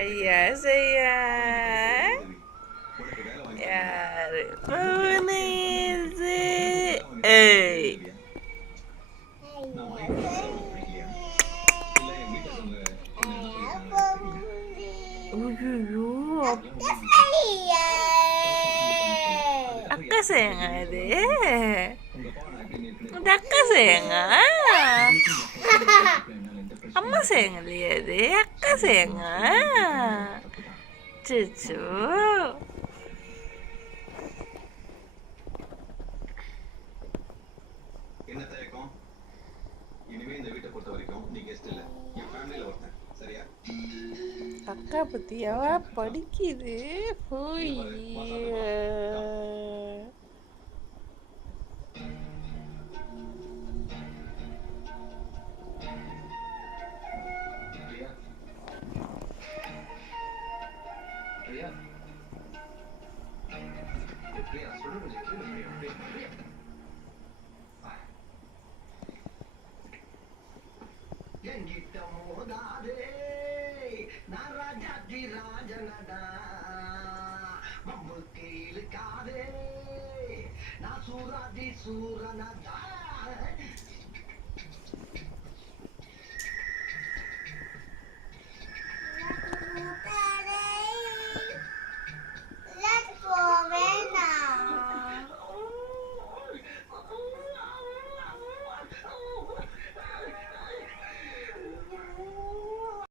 ஐயா செய்யா யாரு புவனேசு ஏய் ஐயோ அக்கா செய்யுங்க இது அக்கா செய்யுங்க அம்மா செய்யுங்க இல்லையா இது அக்கா செய்யுங்க சிச்சு என்ன தயக்கம்? இனிமே இந்த வீட்டை பொறுத்த வரைக்கும் நீ கெஸ்ட் இல்ல, என் ஃபேமிலில ஒருத்தன். சரியா? அக்கா பத்தியா படிக்குது போய் பிரியா, பிரியா, சொல்ல கொஞ்சம் கேளு பிரியா. பிரியா, என்கிட்ட மோதாதே, நான் ராஜாதி ராஜனடா, மம்புக்கு இழுக்காதே, நான் சூராதி சூரனடா.